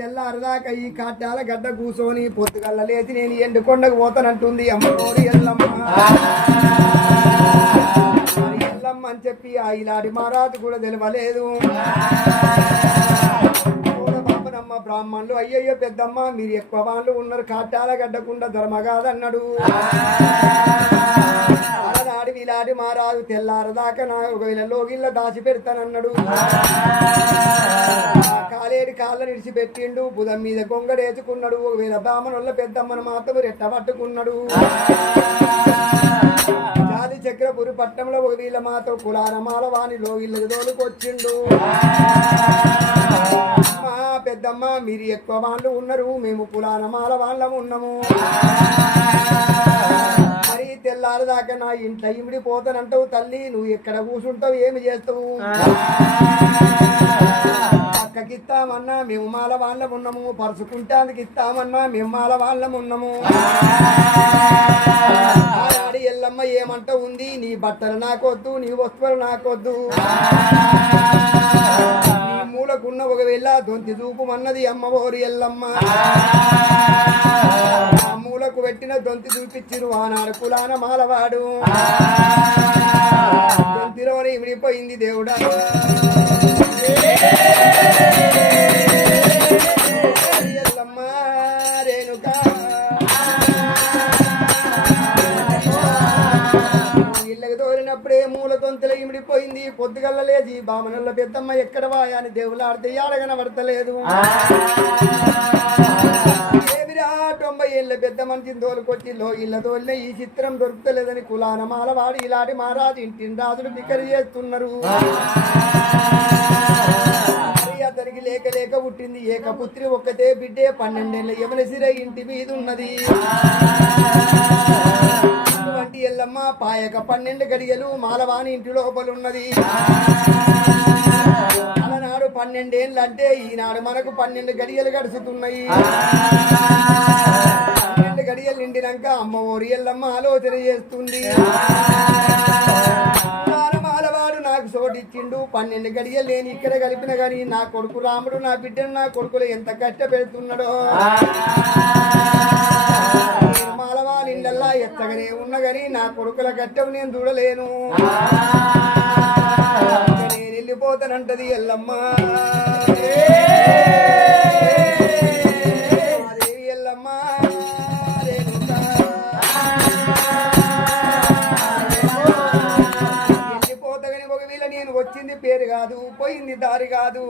తెల్లారుదాకా ఈ కాట్యాల గడ్డ కూసోని పొత్తుగల్ల లేచి నేను ఎండుకొండకు పోతానంటుంది అమ్మోరి ఎల్లమ్మ. ఎల్లమ్మ అని చెప్పి ఆ ఇలాంటి మహారాజు కూడా తెలియలేదు పాపనమ్మ బ్రాహ్మణులు అయ్యయ్యో పెద్దమ్మ మీరు ఎక్కువ వాళ్ళు ఉన్నారు కాట్యాల గడ్డకుండా ధర్మ కాదన్నాడు. అలనాడు ఇలాంటి మారాదు తెల్లారదాకా నా ఒకవేళ లోగిళ్ళ దాచి పెడతానన్నాడు కాలేడి కాళ్ళ నిడిచిపెట్టిండు బుధం మీద గొంగడేసుకున్నాడు ఒకవేళ బ్రాహ్మణుల పెద్దమ్మను మాత్రం రెట్ట పట్టుకున్నాడు జాతి చక్రపురి పట్టణంలో ఒక వీళ్ళ మాత్రం కులాన మాలవాణి లోగిళ్ళకి తోలుకొచ్చిండు మా పెద్దమ్మ మీరు ఎక్కువ వాళ్ళు ఉన్నారు మేము కులాన మాలవాళ్ళం ఉన్నాము తెల్లారి దాకా నా ఇంట్లో ఇమిడి పోతానంటావు తల్లి నువ్వు ఎక్కడ కూర్చుంటావు ఏమి చేస్తావు? పక్కకి ఇస్తామన్నా మేము మాల వాళ్ళం ఉన్నాము పరుచుకుంటానికి ఇస్తామన్నా మేము మాల వాళ్ళం ఉన్నాము. ఎల్లమ్మ ఏమంట ఉంది నీ బట్టలు నాకొద్దు నీ వస్తువులు నాకొద్దు. మూలకున్న ఒకవేళ దొంతి చూపమన్నది అమ్మ ఓరి ఎల్లమ్మ. మూలకు పెట్టిన దొంతి చూపించిరు ఆనాడు కులాన మాలవాడు. దొంతిలోని విడిపోయింది దేవుడా. ఎల్లమ్మ రేణుకా. ఇళ్ళకి తోలినప్పుడే మూల తొంతల ఇమిడిపోయింది. పొద్దుగల్ల లేచి బామనల్ల పెద్దమ్మ ఎక్కడ వాయా అని దేవులాడితే ఆడగనబడతలేదు ఏమిరా తొంభై ఏళ్ళ పెద్ద మనిషిని దోలుకొచ్చి లో ఇళ్ళ తోలిన ఈ చిత్రం దొరుకుతలేదని కులాన మాలవాడి ఇలాంటి మహారాజు ఇంటిని రాజులు బిక్కరి చేస్తున్నారు. అతనికి లేక లేక పుట్టింది. ఏకపుత్రి ఒక్కతే బిడ్డే పన్నెండేళ్ళ యమనసిర ఇంటి మీద ఉన్నది వంటి ఎల్లమ్మ పాయక పన్నెండు గడియలు మాలవాణి ఇంటి లోపల ఉన్నది అలనాడు పన్నెండేళ్ళు అంటే ఈనాడు మనకు పన్నెండు గడియలు గడుచుతున్నాయి పన్నెండు గడియలు నిండినాక అమ్మ ఓరి ఎల్లమ్మ ఆలోచన చేస్తుంది. మాలవాడు నాకు చోటిచ్చిండు. పన్నెండు గడియలు నేను ఇక్కడ కలిపిన గాని నా కొడుకు రాముడు నా బిడ్డను నా కొడుకులు ఎంత కష్టపెడుతున్నాడో నేను మాలవాళ్ళ ఇళ్ళల్లా ఎత్తగానే ఉన్న గాని నా కొడుకుల కట్టం నేను చూడలేను. వెళ్ళిపోతానంటది ఎల్లమ్మ. మాదేవి ఎల్లమ్మ. రేణుకా. వెళ్ళిపోతగని ఒకవేళ నేను వచ్చింది పేరు కాదు పోయింది దారి కాదు.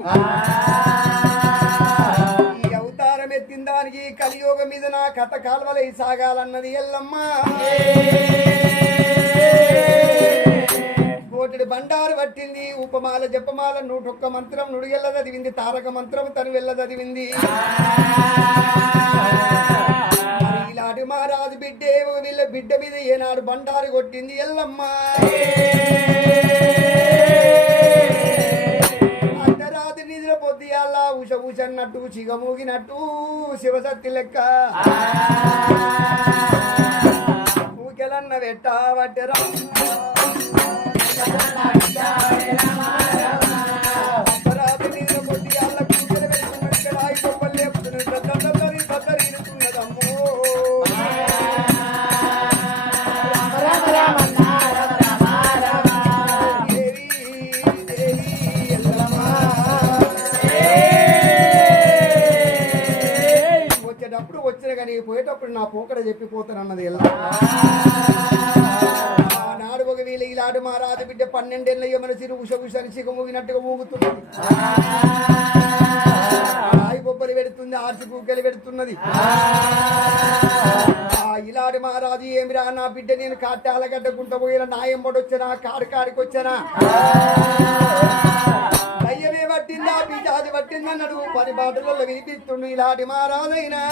ఈ అవతారం ఎత్తిన దానికి కలియోగం మీద నా కథ కాల్వలై సాగాలన్నది ఎల్లమ్మ. కోటిడి బండారు పట్టింది. ఉపమాల జపమాల నూటొక్క మంత్రం నుడిగెల్ల చదివింది తారక మంత్రం తను వెళ్ళ చదివింది మరి ఇలాంటి మహారాజు బిడ్డే వీళ్ళ బిడ్డ మీద ఏనాడు బండారు కొట్టింది. ఎల్లమ్మ. అర్ధరాత్రి నిద్ర పొద్దుయాల ఉష చిగమూగినట్టు శివశక్తి లెక్క. ఊకెలన్న వెట్ట వట్టెరా వచ్చేటప్పుడు వచ్చిన కానీ పోయేటప్పుడు నా పోకడ చెప్పిపోతానన్నది ఎలా వీళ్ళ మా రాజు బిడ్డ పన్నెండేళ్ళ మన చిరు ఉష ఉషని సిగమూగినట్టుగా ఊగుతున్నది రాయి బొబ్బలు పెడుతుంది ఆర్చి పూకలు పెడుతున్నది. ఇలాడి మహారాజు ఏమిరా నా బిడ్డ నేను కాటాల గడ్డకుంట పోయిన నాయంబడి వచ్చానా కాడు కాడికి వచ్చానా? దయ్యమే పట్టిందా పిజాది పట్టింది అన్నాడు పని బాటలలో వినిపిస్తుండు ఇలాంటి మహారాజైనా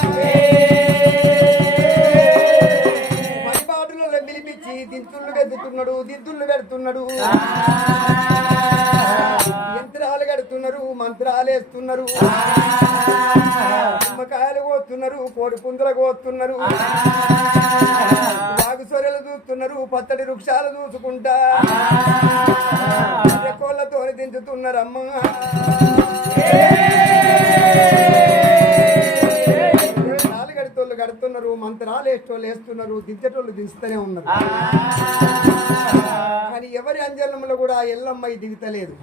కూడా పిలిపించి దింతుళ్ళు గెద్దుతున్నాడు దిద్దుళ్ళు పెడుతున్నాడు. యంత్రాలు కడుతున్నారు మంత్రాలు వేస్తున్నారు. నిమ్మకాయలు కోస్తున్నారు కోడి పుంజులు కోస్తున్నారు. వాగు సొరలు చూస్తున్నారు పచ్చడి వృక్షాలు చూసుకుంటా కోళ్ళతో దించుతున్నారమ్మా కడుతున్నారు మంత్రాలు వేసేటోళ్ళు వేస్తున్నారు దించేటోళ్ళు దించుతూనే ఉన్నారు. కానీ ఎవరి అంజలంలో కూడా ఎల్లమ్మ దిగుతలేదు.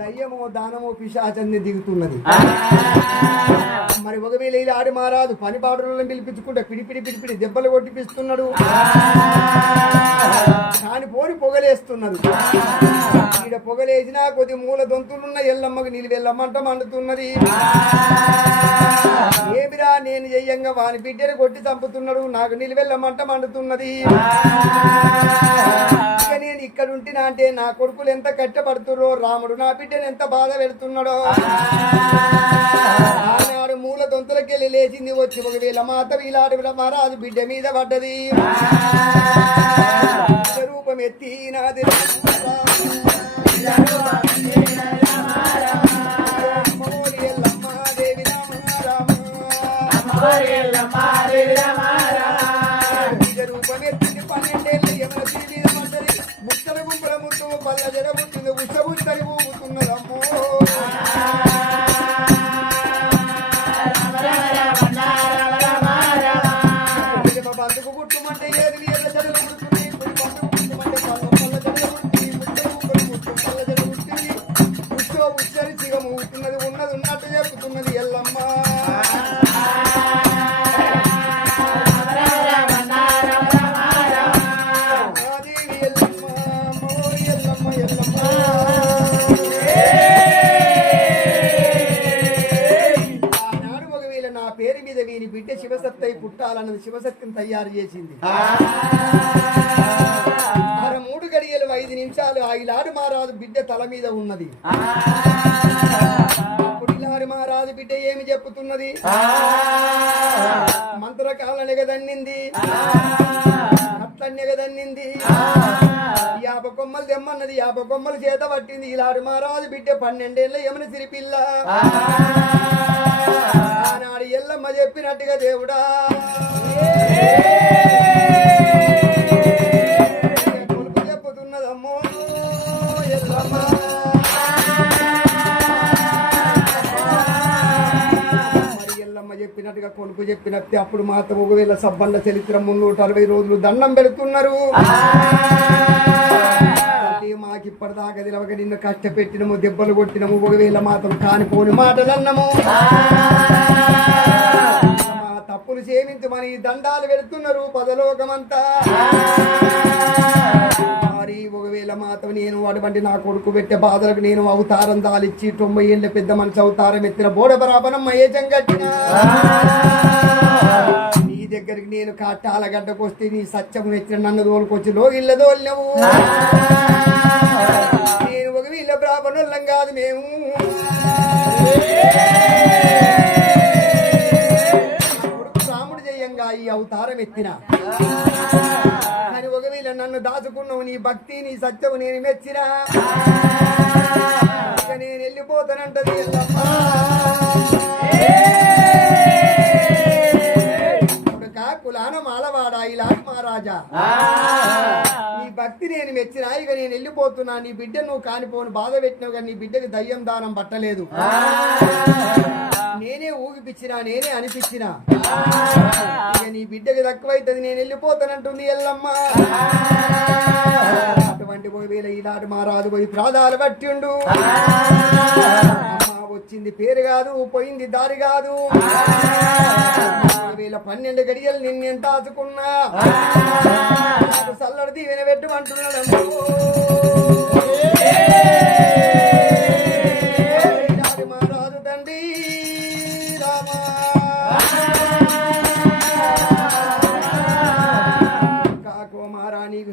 దయ్యమో దానమో పిశాచన్ని దిగుతున్నది. మరి ఒకవేళ ఇలా ఆడి మారాదు పని బాడులను పిలిపించుకుంటే పిడి పిడి పిడి పిడి దెబ్బలు కొట్టిపిస్తున్నాడు. కాని పోని పొగలేస్తున్నది. ఈడ పొగలేసినా కొద్ది మూల దొంతులున్న ఎల్లమ్మకు నిలువెల్లమ్మంట మండుతున్నది. ఏమిరా నేను చెయ్యంగా వాని బిడ్డను కొట్టి చంపుతున్నాడు నాకు నిలువెల్లమంట మండుతున్నది. ఇక నేను ఇక్కడ ఉంటినా అంటే నా కొడుకులు ఎంత కష్టపడుతుర్రో రాముడు నా బిడ్డను ఎంత బాధ పెడుతున్నాడో? ఆనాడు మూల దొంతులకెళ్ళి లేచింది వచ్చి ఒకవేళ మాత వీలాడు మహారాజు బిడ్డ మీద పడ్డది. రూపం ఎత్తి నాది మీద ఎల్లమ్మ బిడ్డ శివశక్తి పుట్టాలన్నది శివశక్తిని తయారు చేసింది. మూడు గడియలు ఐదు నిమిషాలు ఆ ఇలాడు బిడ్డ తల మీద ఉన్నది. ఇలాడు మహారాజు బిడ్డ ఏమి చెప్పుతున్నది? మంత్రకాల నెగదన్నింది అట్ల నెగదన్నింది యాభై కొమ్మలు తెమ్మన్నది యాభై కొమ్మలు చేత పట్టింది. ఇలాడు మహారాజు బిడ్డ పన్నెండేళ్ళ యమున సిరిపిల్ల. ఆనాడు ఎల్లమ్మ చెప్పినట్టుగా దేవుడా. చెప్పినట్టుగా కొలుపు చెప్పినట్టు అప్పుడు మాత్రం ఒకవేళ సబ్బండ చరిత్ర మున్నూట అరవై రోజులు దండం పెడుతున్నారు. మాకు ఇప్పటిదాకా తెలవక నిన్ను కష్టపెట్టినము దెబ్బలు కొట్టినము ఒకవేళ మాత్రం కానిపోని మాటలు అన్నము తప్పులు చేమించమని దండాలు పెడుతున్నారు పదలోకమంతా. మరి ఒకవేళ మాత్రం నేను అటువంటి నా కొడుకు పెట్టే బాధలకు నేను అవతారం దాలిచ్చి తొంభై ఏళ్ళ పెద్ద మనిషి అవతారం ఎత్తిన బోడ బరాబరం మయేజం కట్టిన నీ దగ్గరికి నేను కాటాల గడ్డకు వస్తే నీ సత్యం ఎత్తిన నన్ను తోలుకొచ్చి లోగిళ్ళ తోలినవు. అవతారం ఎత్తిన కానీ ఒకవేళ నన్ను దాచుకున్నావు నీ భక్తి నీ సత్యము నేను మెచ్చిన. ఇక నేను వెళ్ళిపోతానంటది కులాన ఇలా మహారాజా. నీ భక్తి నేను మెచ్చినా. ఇక నేను వెళ్ళిపోతున్నా నీ బిడ్డ నువ్వు కానిపోను బాధ పెట్టినావు కానీ నీ బిడ్డకి దయ్యం దానం పట్టలేదు. నేనే ఊగిపిచ్చినా నేనే అనిపించినా. ఇక నీ బిడ్డకి తక్కువైతుంది నేను వెళ్ళిపోతానంటుంది ఎల్లమ్మ. అటువంటి పోయి ఈనాడు మా రాజు పోయి ప్రాధాలు పట్టిండు వచ్చింది పేరు కాదు పోయింది దారి కాదు. వేల పన్నెండు గడియలు నిన్ను ఎంత ఆచుకున్నా చల్లడి దీవెన పెట్టమంటున్నాడు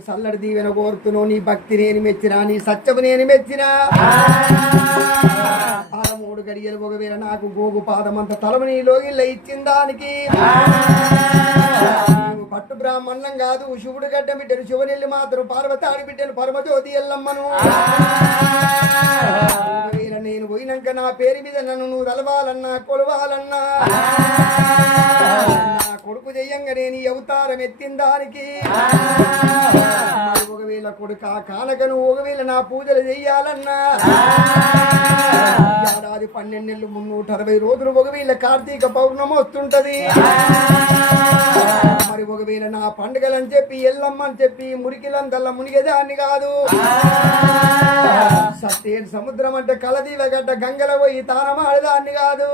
చల్లడి దీవెన కోరుతును నీ భక్తి నేను మెచ్చినా నీ సత్యము నేను మెచ్చినా. ఆ మూడు గడియలు ఒకవేళ నాకు గోగు పాదమంత తలము నీ లోగిళ్ళ ఇచ్చిన దానికి. పట్టు బ్రాహ్మణం కాదు శివుడు గడ్డ బిడ్డను శివనెల్లి మాత్రం పార్వతి బిడ్డను పరమజ్యోతి ఎల్లమ్మను. నేను పోయినాక నా పేరు మీద నన్ను నువ్వు తలవాలన్నా కొలవాలన్నా. నా కొడుకు చెయ్యంగా నేను అవతారం ఎత్తిన దానికి. ఒకవేళ కొడుక కానకను ఒకవేళ నా పూజలు చెయ్యాలన్నా ఏడాది పన్నెండు నెలలు మున్నూట అరవై రోజులు ఒకవేళ కార్తీక పౌర్ణమి వస్తుంటది. మరి ఒకవేళ నా పండుగలని చెప్పి ఎల్లమ్మ అని చెప్పి మురికిలందల్లా మునిగేదాన్ని కాదు. సత్యేడు సముద్రం అంటే కలదీవ గడ్డ గంగల పోయి తానమాడదాన్ని కాదు.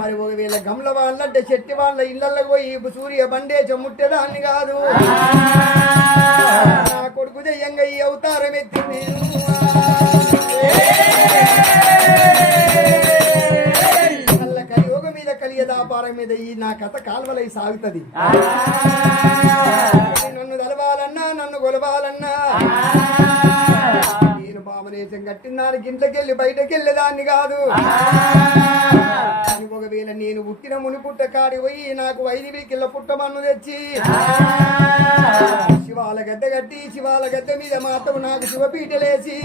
మరి ఒకవేళ గమల వాళ్ళంటే చెట్టి వాళ్ళ ఇళ్ళల్లో పోయి సూర్య బండే ముట్టేదాన్ని కాదు. నా కొడుకు జయంగా ఈ అవతారం ఎత్తింది. కళ్ళ కలియోగం మీద కలియ దాపారం మీద ఈ నా కథ కాల్వలై సాగుతుంది. నన్ను తెలవాలన్నా నన్ను కొలవాలన్నా నేను బామనేశం కట్టిన దానికి ఇంట్లోకెళ్ళి బయటకు వెళ్ళేదాన్ని కాదు ఒకవేళ నేను పుట్టిన ముని పుట్ట కాడి పోయి నాకు వైదివి కిల్ల పుట్టమన్ను తెచ్చి శివాల గద్దె కట్టి శివాల గద్దె మీద మాత్రం నాకు శివపీటలేసి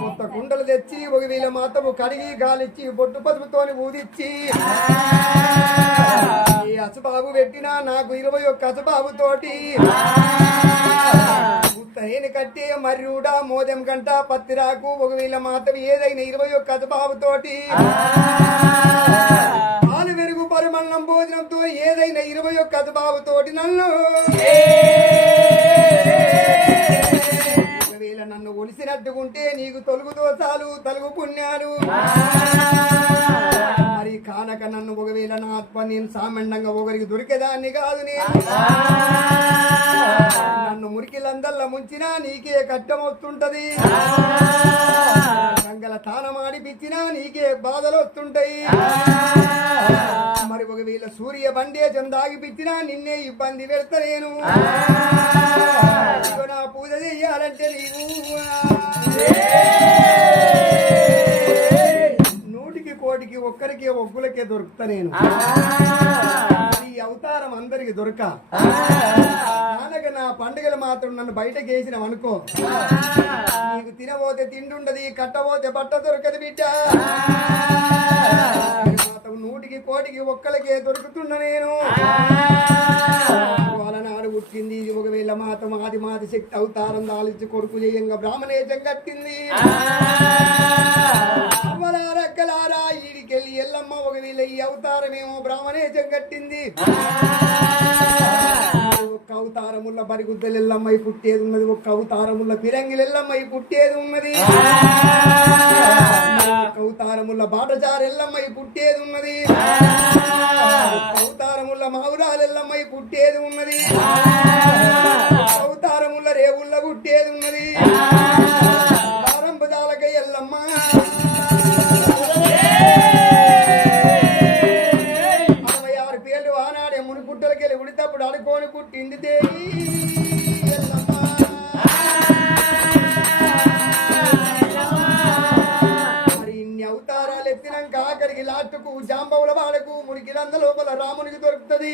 కొత్త కుండలు తెచ్చి ఒకవేళ మాత్రము కడిగి గాలిచ్చి బొట్టు పసుపుతోని ఊదిచ్చి ఈ అసబాబు పెట్టినా నాకు ఇరవై ఒక్క అసబాబు తోటి కట్టి మర్రుడా మోదెం గంట పత్తిరాకు ఒకవేళ మాత్రం ఏదైనా ఇరవై ఒక్క అసబాబు తోటి. పాలు వెరుగు పరిమళం భోజనంతో ఏదైనా ఇరవై ఒక్క అసబాబు తోటి నన్ను. ఒకవేళ నన్ను ఒలిసినట్టుకుంటే నీకు తొలుగు దోషాలు తలుగు పుణ్యాలు. మరి కానక నన్ను ఒకవేళ నా ఆత్మ నేను సామండంగా ఒకరికి దొరికేదాన్ని కాదు నేను. నన్ను మురికిలందల్లా ముంచినా నీకే కట్టం వస్తుంటది గంగల తానమాడిపించినా నీకే బాధలు వస్తుంటాయి మరి ఒకవేళ సూర్య బండేజం దాగి పిచ్చినా నిన్నే ఇబ్బంది పెడతా నేను. ఇదిగో నా పూజ చెయ్యాలంటే నీవు. నూటికి ఒక్కరికి ఒగ్గులకే దొరుకుతా నేను. ఈ అవతారం అందరికి దొరక. కానక నా పండుగలు మాత్రం నన్ను బయటకు వేసినావు అనుకో. నీకు తినబోతే తిండుండది కట్టబోతే బట్ట దొరకదు బిడ్డ. మాత్రం నూటికి కోటికి ఒక్కలకే దొరుకుతున్నా నేను. నాడు పుట్టింది ఇది ఒకవేళ మాతం ఆది మాది శక్తి అవతారం దాల్చి కొడుకు చేయంగా బ్రాహ్మణేజం కట్టింది. అవ్వలారక్కలారా ఈడికెళ్ళి ఎల్లమ్మ ఒకవేళ ఈ అవతారమేమో బ్రాహ్మణేజం కట్టింది. ఒక్క అవతారముల బరిగుద్దలు ఎల్లమ్మై పుట్టేది ఉన్నది. ఒక్క అవతారముల పిరంగిలు ఎల్లమ్మై పుట్టేది ఉన్నది. ఒక్క అవతారముల బాటచారు ఎల్లమ్మై పుట్టేది ఉన్నది. ఒక్క అవతారముల మావురాలు ఎల్లమ్మై పుట్టేది ఉన్నది. జాంబవుల వాడకు మునికి రంద లోపల రామునికి దొరుకుతుంది.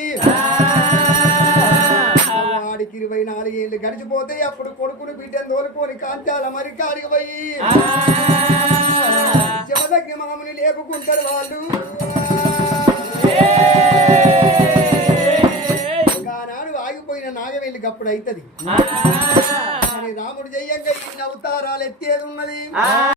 వాడికి ఇరవై నాలుగేళ్ళు గడిచిపోతే అప్పుడు కొడుకుని బిడ్డను తోలుకొని కాంచాల మరి కాడికి పోయి. చెమదగ్ని మామని లేపుకుంటారు వాళ్ళు. ఆనాడు ఆగిపోయిన నాగవేలికి అప్పుడు అవుతుంది రాముడు చెయ్యంగా ఇన్ని అవతారాలు ఎత్తేది ఉన్నది.